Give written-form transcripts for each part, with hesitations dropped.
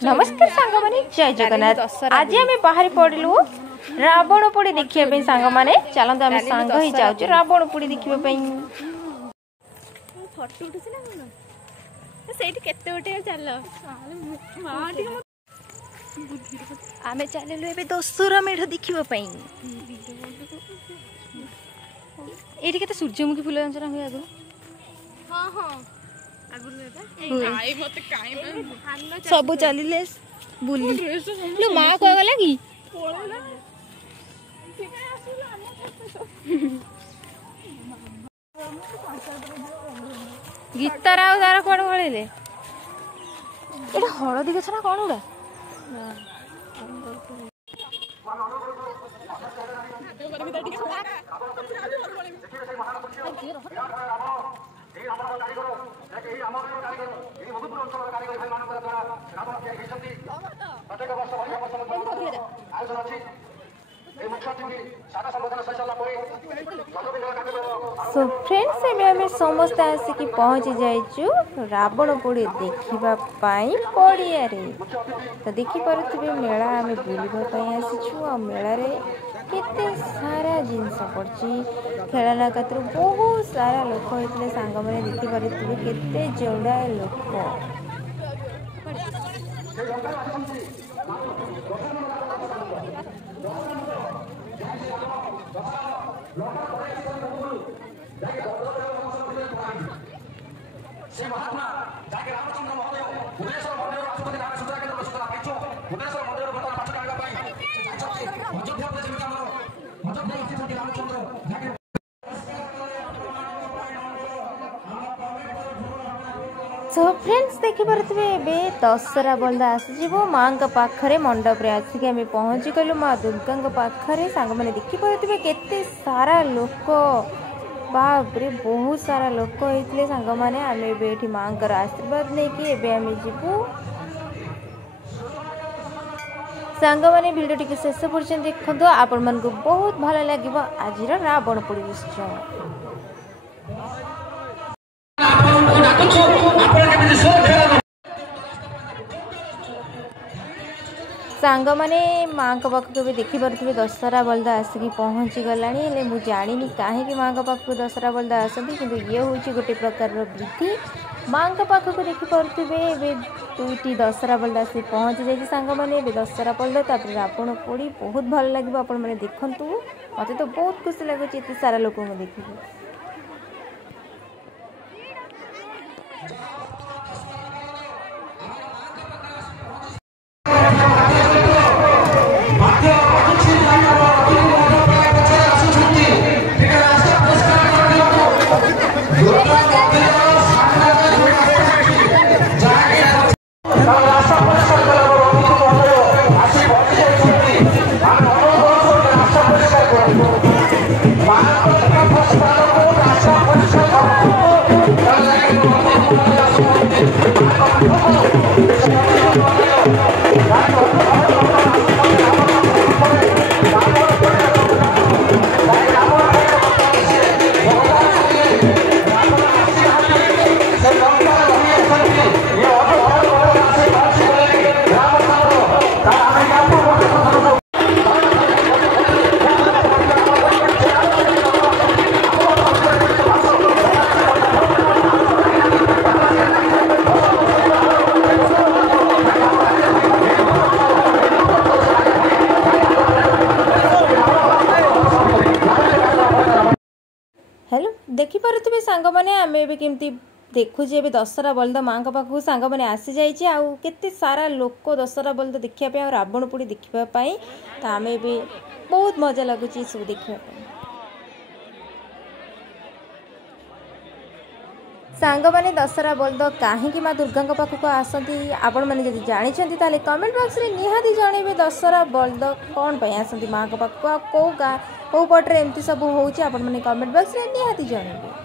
नमस्कार सांग माने जय जगन्नाथ। आज आम बाहर पड़लु रावण पोड़ी देखिए सांग माने चलते आम सांग ही जाऊँ रावण पोड़ी देखिए फोटो उठुछ ना कोन सेठी केते गोटे चल आमे चललु एबे दशहरा मेढ़ देखिबा पई एठी केते सूर्यमुखी फूल जंचरा हुए आगु हां हां सब चलिले बुली लो मां को गला की गीता राव तार कोड पळेले एटा हळदी गछ ना कोन उडा सो फ्रेंड्स एमे समस्त आसिक पहुँची जाइचु रावण पोड़ी देखिबा पाई पड़िया रे तो देखि पारुथिबे मेला आमे बुलिबा पाई आसीछु आ मेला रे केते सारा जिनस पड़ची खेलना कतरु बहुत सारा लोक होइतले सांग माने देखि पारुथिबे केते जोड़ा लोक श्री महात्मा जाके रामचंद्र महोदय भुवनेश्वर मंदिर राष्ट्रपति नाम सुधा केंद्र प्रस्तुत आपिछु भुवनेश्वर मंदिर बर्तमान पाठ करबा पई जाचती अयोध्या प्रदेश में हमर अयोध्या स्थित रामचंद्र जाके सो फ्रेंड्स देखि पारुथिबे एबे दशहरा बंदा आसीजिवो मां का पाखरे मंडप रे आसिके आमे पहुंची गलु मां दुर्गा का पाखरे सांग माने देखि पारुथिबे केते सारा लोक बाप रे बहुत सारा लोक होइतले सांग माने आमे बेठी मां का आशीर्वाद नै कि एबे आमे जिवु सांग माने वीडियो टिके शेष पर्यंत देखंतो आपन मन को बहुत भलो लागिवो आजिर रावण पोड़ी उत्सव सांग माने माँ का पाख भी देखी पारे दशहरा बलदा आसिक पहुँची गलानी हेले मु जानी कहीं माँ का पाख दशहरा बलदा आसती कि ये हूँ गोटे प्रकार विधि माँ का पाख को देखी पारे दुईटी दशहरा बलदा आसिक पहुँची जाइए सांग माने दशहरा बलदा तापर रावण पोड़ी बहुत भल लगे आपण मैंने देखु मत तो बहुत खुशी लगुच एत सारा लोक देखिए देखी पारे सांग मैंने आम एमती देखुचे दशहरा बलद माँ पाखक सांग मैंने आसी जाइए आउ केते सारा लोक दशहरा बलद देखा रावण पोड़ी देखापी तो आम बहुत मजा लगुच सब देखा सांग मैंने दशहरा बलद कहीं माँ दुर्गा पाखक आसती आपण मैंने जब जानते ताले कमेंट बॉक्स रे निहाती जनइबे दशहरा बलद कौन पे आसती माँ पाखक आ कौ गाँ कौ पटे एमती सब होची आपण मैंने कमेंट बॉक्स रे निहाती जनइबे।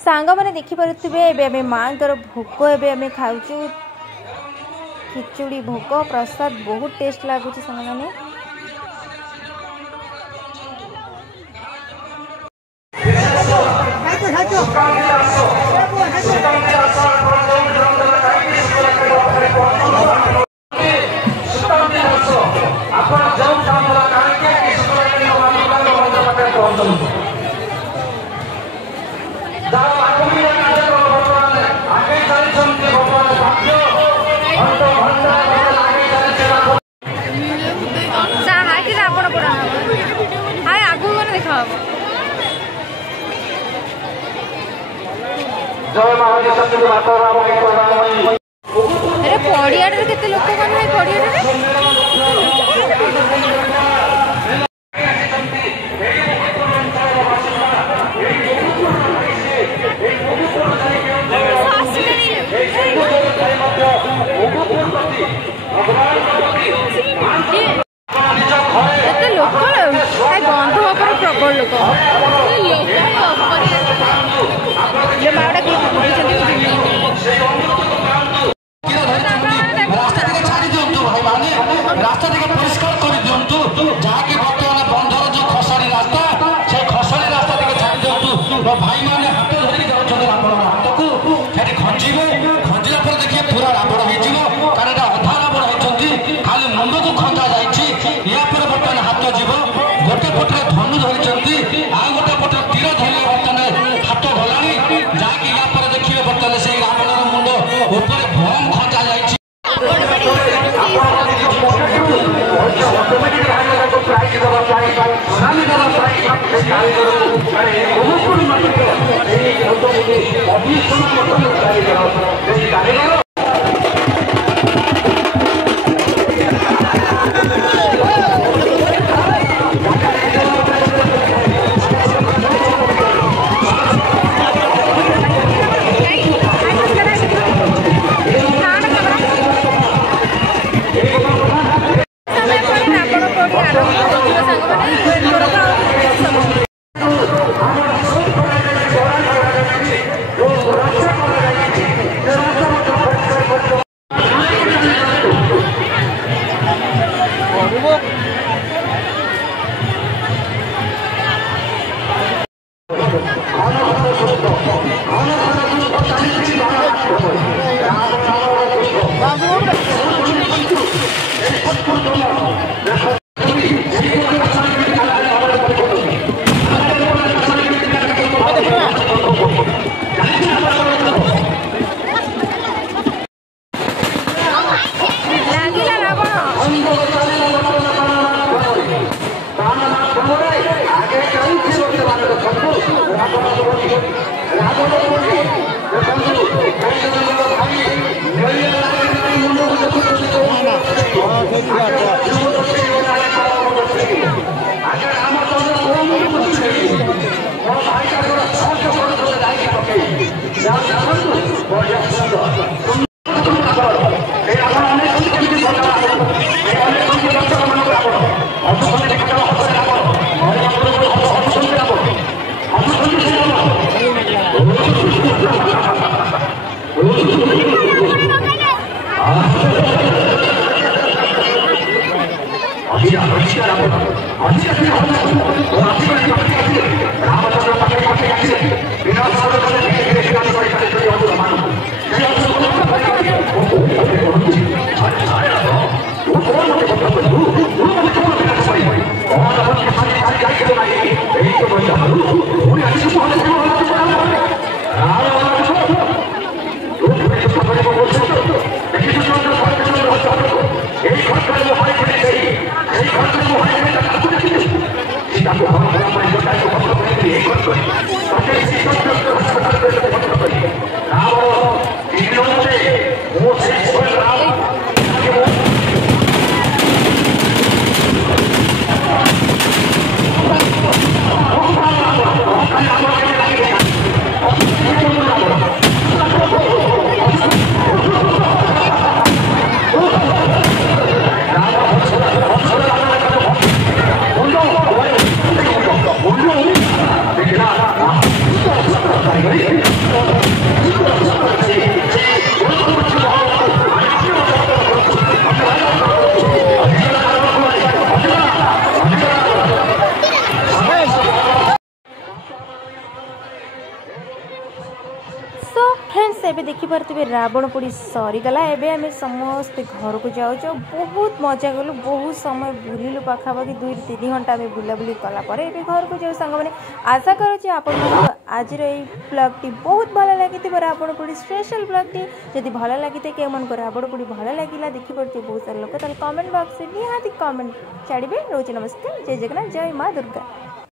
सांग मैंने देखिपे एवं माँ भोग एवं खाऊँ खिचुड़ी भोग प्रसाद बहुत टेस्ट लगुच सांग मैंने अरे पड़िया केते लोक कौन है पड़िया लोक बंधु पर प्रबल लोक रास्ता परिष्कार कर दिंतु जहाँकि बर्तमान बंधर जो खसारी रास्ता से खसारी रास्ता छाड़ी दिंतु भाई मैंने हाथ धरिक जाऊँ हाथ को खंजे खंजा पर देखिए पूरा रावण हो कारण अधा रावण होती खाली मुंड को खंजा या बर्तमान हाथ जीव गोटे पटे धनु धरी आ गोटे पटे तीर धरले बर्तमान हाथ गला जहाँकि या देखिए बर्तमान से रावण मुंड ऊपर भम खंजा जाए फ्रेंड्स एबे देखिपे रावण पोड़ी सरीगला एबे आम समस्ते घर को जाऊँ बहुत मजा कलु बहुत समय बुलू पाखापाखि 2-3 घंटा आम बुलाबुली कलापर एबे घर को जाऊँ सांग मैंने आशा करुँच आप आज ब्लॉगटी बहुत भल लगी रावण पोड़ी स्पेशल ब्लॉगटी जदि भल लगी के मन रावण पोड़ी भल लगे देखिपे बहुत सारा लोग कमेंट बॉक्स में निहाती कमेंट छाड़े रोज नमस्कार जय जगन्नाथ जय माँ दुर्गा।